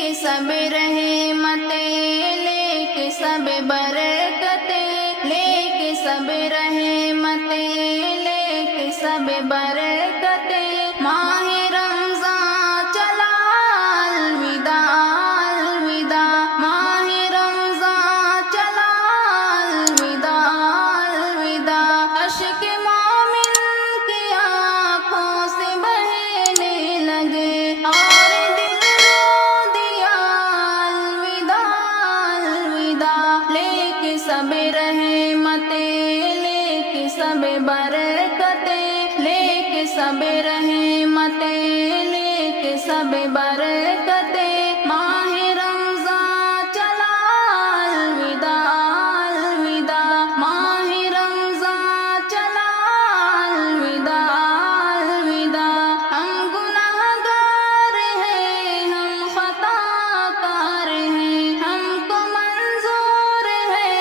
लेके सब रहमतें, लेके सब बरकतें, लेके सब रहमतें, लेके सब बरकतें। माह रमज़ान चला अलविदा अलविदा, माह रमज़ान चला अलविदा अलविदा। अश्क मोमिन की आँखों से बहने लगे और दिल रो दिया अलविदा अलविदा। लेके सब रहमतें, लेके सब बरकतें, लेके सब रहमतें, लेके सब बरकतें। माह रमज़ान चला अलविदा अलविदा, माह रमज़ान चला अलविदा अलविदा। हम गुनाहगार हैं, हम खताकार हैं, हमको मंजूर है,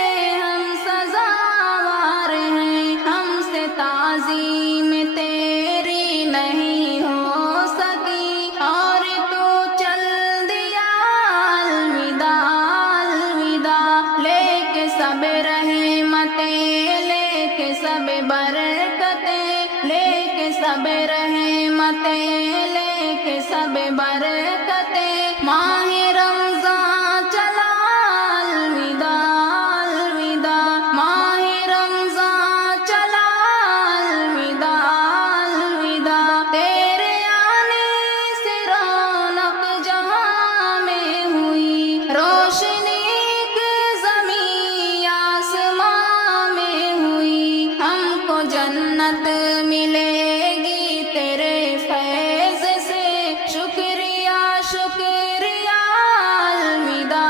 हम सजावार हैं। हमसे ताज़ीम तेरी नहीं हो सकी और तू चल दिया अलविदा अलविदा। लेके सब रहमतें, लेके सब बरकतें, लेके सब रहमतें, लेके सब बरकतें। माह रमज़ान चला अलविदा अलविदा, माह रमज़ान चला अलविदा अलविदा। तेरे आने से रौनक जहाँ में हुई, रोशनी की ज़मीं आसमां में हुई। हमको जन्नत मिलेगी तेरे फैज़ से, शुक्रिया शुक्रिया अलविदा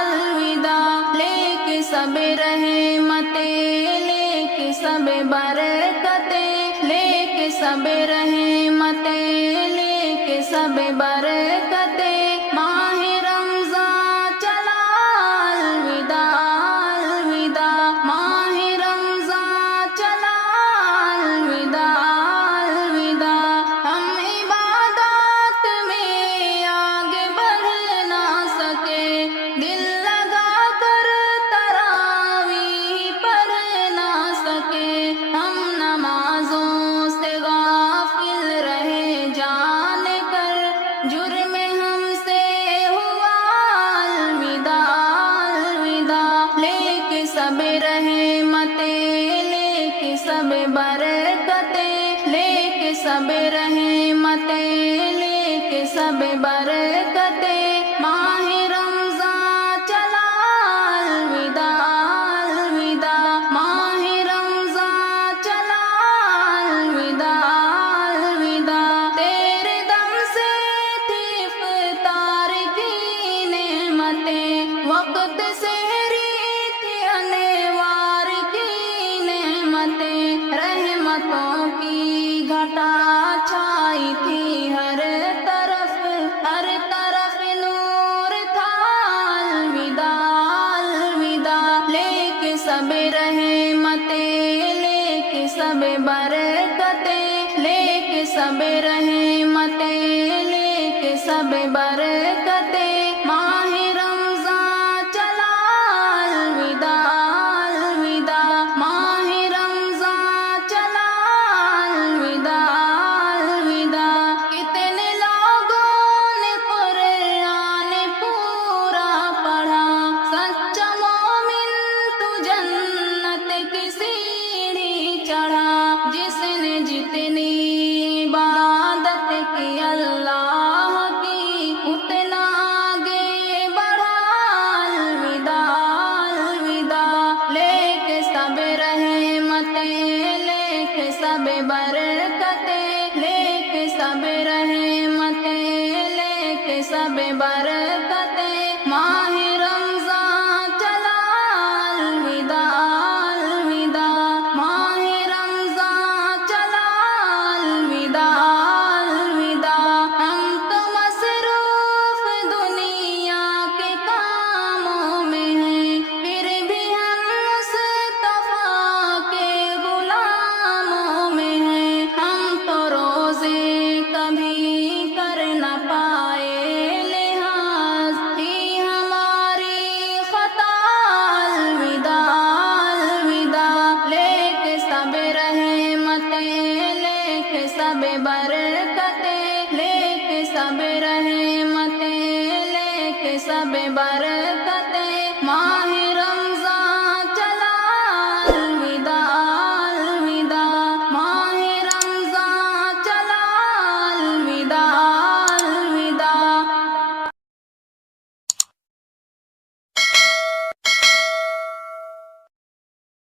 अलविदा। लेके सब रहमतें, लेके सब बरकतें, लेके सब रहमतें, लेके सब बरकतें। माह रमज़ान चला अलविदा अलविदा, माह रमज़ान चला अलविदा अलविदा। हम इबादत में आगे बढ़ ना सके, दिल लगा कर तरावीह पढ़ ना सके। हम नमाजों से गाफिल रहे जाने कर, जुर्म हमसे हुआ अलविदा अलविदा। लेके सब रहमतें, लेके सब बरकतें, लेके सब रहमतें, लेके सब बरकतें। माह रमज़ान चला अलविदा अलविदा, माह रमज़ान चला अलविदा अलविदा। तेरे दम से थी इफ्तार की नेमतें, वक्त सहरी थी अनवार की नेमतें। रहमतों की घटा छाई थी हर तरफ नूर था अलविदा अलविदा। लेके सब रहमतें, लेके सब बरकतें, लेके सब रहमतें, लेके सब बरकतें। माह रमज़ान चला अलविदा अलविदा, माह रमज़ान चला अलविदा अलविदा। कितने लोगों ने कुरान पूरा पढ़ा, सच्चा मोमिन तू जन्नत की सीढ़ी चढ़ा। जिसने जितनी इबादत की अल्लाह की, उतना आगे बढ़ा अलविदा अलविदा। लेके सब रहमतें, लेके सब बरकतें, लेके सब रहमतें, लेके सब बरकतें। माह रमज़ान चला अलविदा अलविदा, माह रमज़ान चला अलविदा अलविदा। हम तो मसरूफ दुनिया के कामों में हैं, फिर भी हम मुस्तफ़ा के गुलामों में हैं। हम तो रोज़े कभी कर न पाए लिहाज, سب برکتیں، لے کے سب رحمتیں، لے کے سب برکتیں۔